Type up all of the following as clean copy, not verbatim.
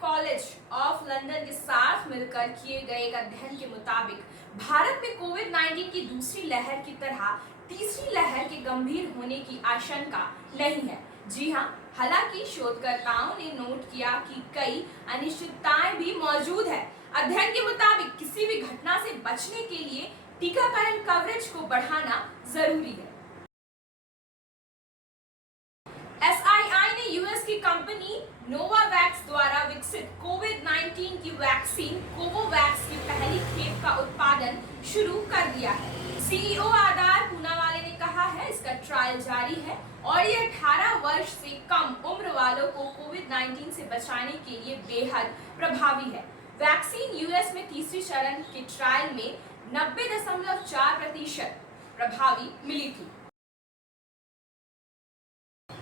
College of London के साथ मिलकर किए गए एक अध्ययन के मुताबिक भारत में कोविड-19 की दूसरी लहर की तरह तीसरी लहर के गंभीर होने की आशंका नहीं है। जी हां, हालांकि शोधकर्ताओं ने नोट किया कि कई अनिश्चितताएं भी मौजूद है। अध्ययन के मुताबिक किसी भी घटना से बचने के लिए टीकाकरण कवरेज को बढ़ाना जरूरी है। SII ने यूएस की कंपनी नोवावैक्स द्वारा विकसित कोविड-19 की वैक्सीन कोवोवैक्स की पहली खेप का उत्पादन शुरू कर दिया है। CEO आधार पूनावाले ने कहा है, इसका ट्रायल जारी है और ये 18 वर्ष से कम उम्र वालों को कोविड-19 से बचाने के लिए बेहद प्रभावी है। वैक्सीन यूएस में तीसरी चरण के ट्रायल में 90.4% प्रभावी मिली थी।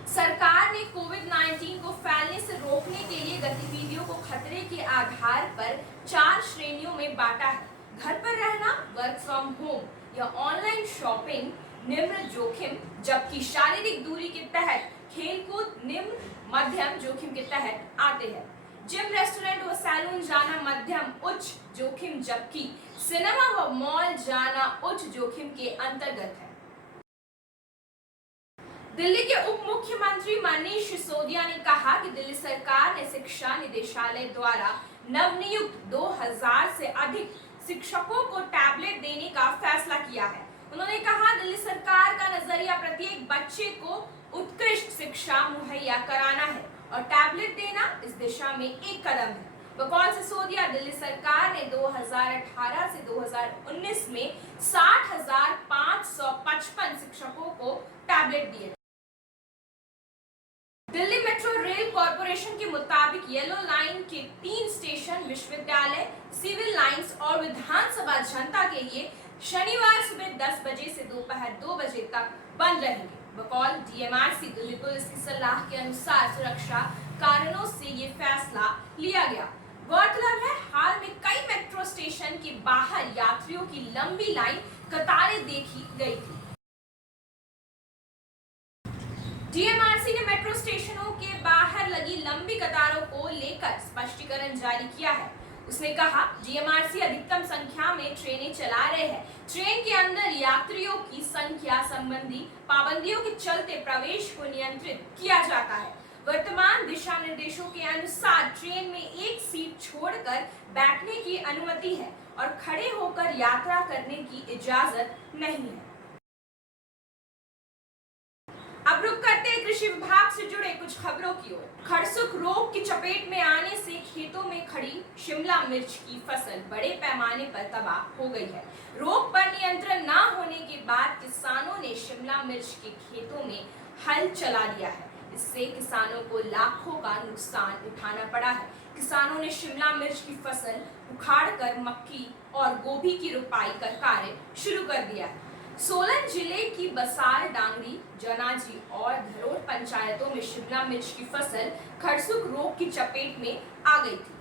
सरकार ने कोविड-19 को फैलने से रोकने के लिए गतिविधियों को खतरे के आधार पर 4 श्रेणियों में बांटा है। घर पर रहना, वर्क फ्रॉम होम या ऑनलाइन शॉपिंग निम्न जोखिम, जबकि शारीरिक दूरी के तहत खेलकूद निम्न मध्यम जोखिम के तहत आते हैं। जिम, रेस्टोरेंट व सैलून जाना मध्यम उच्च जोखिम, जबकि सिनेमा व मॉल जाना उच्च जोखिम के अंतर्गत है। दिल्ली के उप मुख्यमंत्री मनीष सिसोदिया ने कहा कि दिल्ली सरकार ने शिक्षा निदेशालय द्वारा नवनियुक्त 2000 से अधिक शिक्षकों को टैबलेट देने का फैसला किया है। उन्होंने कहा, दिल्ली सरकार का नजरिया प्रत्येक बच्चे को उत्कृष्ट शिक्षा मुहैया कराना है और टैबलेट देना इस दिशा में एक कदम है। बकौल सिसोदिया, दिल्ली सरकार ने 2018 से 2019 में 60,555 शिक्षकों को टैबलेट दिए। दिल्ली मेट्रो रेल कॉरपोरेशन के मुताबिक येलो लाइन के 3 स्टेशन विश्वविद्यालय, सिविल लाइंस और विधानसभा जनता के लिए शनिवार सुबह 10 बजे से दोपहर 2 बजे तक बंद रहेंगे। बकौल DMRC, दिल्ली पुलिस की सलाह के अनुसार सुरक्षा कारणों से ये फैसला लिया गया। गौरतलब है, हाल में कई मेट्रो स्टेशन के बाहर यात्रियों की लंबी लाइन कतारें देखी गई थी। DMRC ने मेट्रो स्टेशनों के बाहर लगी लंबी कतारों को लेकर स्पष्टीकरण जारी किया है। उसने कहा, DMRC अधिकतम संख्या में ट्रेनें चला रहे हैं। ट्रेन के अंदर यात्रियों की संख्या संबंधी पाबंदियों के चलते प्रवेश को नियंत्रित किया जाता है। वर्तमान दिशा निर्देशों के अनुसार ट्रेन में एक सीट छोड़कर बैठने की अनुमति है और खड़े होकर यात्रा करने की इजाजत नहीं है। अब रुक करते हैं कृषि विभाग से जुड़े कुछ खबरों की ओर। खरसुक रोग की चपेट में आने से खेतों में खड़ी शिमला मिर्च की फसल बड़े पैमाने पर तबाह हो गई है। रोग पर नियंत्रण न होने के बाद किसानों ने शिमला मिर्च के खेतों में हल चला दिया है। इससे किसानों को लाखों का नुकसान उठाना पड़ा है। किसानों ने शिमला मिर्च की फसल उखाड़कर मक्की और गोभी की रुपाई का कार्य शुरू कर दिया है। सोलन जिले की बसार, डांगरी, जनाजी और धरोट पंचायतों में शिमला मिर्च की फसल खरसुक रोग की चपेट में आ गई थी।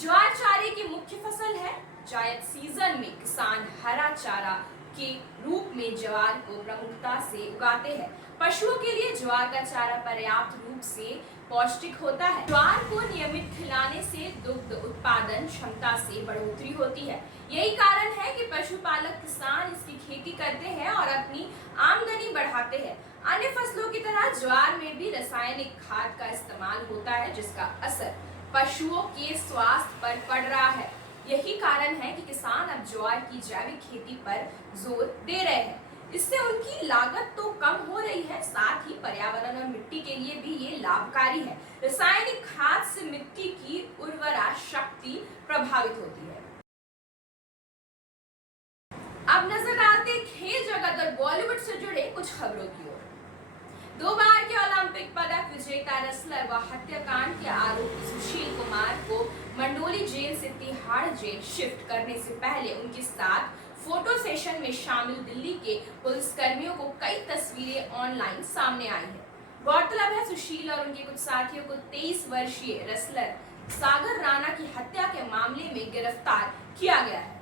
ज्वार चारे की मुख्य फसल है। जायद सीजन में किसान हरा चारा के रूप में ज्वार को प्रमुखता से उगाते हैं। पशुओं के लिए ज्वार का चारा पर्याप्त रूप से पौष्टिक होता है। ज्वार को नियमित खिलाने से दुग्ध उत्पादन क्षमता से बढ़ोतरी होती है। यही कारण है कि पशुपालक किसान इसकी खेती करते हैं और अपनी आमदनी बढ़ाते हैं। अन्य फसलों की तरह ज्वार में भी रासायनिक खाद का इस्तेमाल होता है, जिसका असर पशुओं के स्वास्थ्य पर पड़ रहा है। यही कारण है कि किसान अब ज्वार की जैविक खेती पर जोर दे रहे हैं। इससे उनकी लागत तो कम हो रही है, साथ ही पर्यावरण और मिट्टी के लिए भी ये लाभकारी है। रासायनिक खाद से मिट्टी की उर्वरा शक्ति प्रभावित होती है। अब नजर डालते खेल जगत और बॉलीवुड से जुड़े कुछ खबरों की ओर। 2 बार के ओलंपिक पदक विजेता रेसलर व हत्याकांड के आरोपी सुशील कुमार को मंडोली जेल से तिहाड़ जेल शिफ्ट करने से पहले उनके साथ फोटो सेशन में शामिल दिल्ली के पुलिसकर्मियों को कई तस्वीरें ऑनलाइन सामने आई है। गौरतलब है, सुशील और उनके कुछ साथियों को 23 वर्षीय रेसलर सागर राणा की हत्या के मामले में गिरफ्तार किया गया है।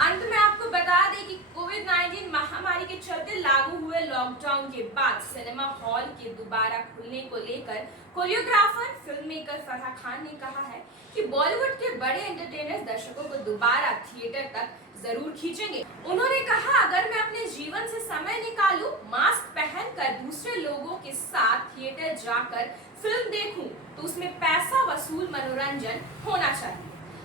अंत में आपको बता दें कि कोविड-19 महामारी के चलते लागू लागू हुए लॉकडाउन के बाद सिनेमा हॉल के दोबारा खुलने को लेकर choreographer film maker Farah Khan ने कहा है कि बॉलीवुड के बड़े एंटरटेनर्स दर्शकों को दोबारा थिएटर तक जरूर खींचेंगे। उन्होंने कहा, अगर मैं अपने जीवन से समय निकालूं, मास्क पहनकर दूसरे लोगों के साथ थिएटर जाकर फिल्म देखूं, तो उसमें पैसा वसूल मनोरंजन होना चाहिए।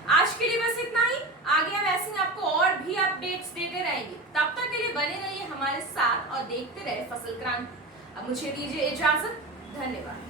आज के लिए बस इतना ही। आगे हम ऐसे ही आपको और भी अपडेट्स देते रहेंगे। तब तक के लिए बने रहिए हमारे साथ और देखते रहे फसल क्रांति। अब मुझे दीजिए इजाजत। धन्यवाद।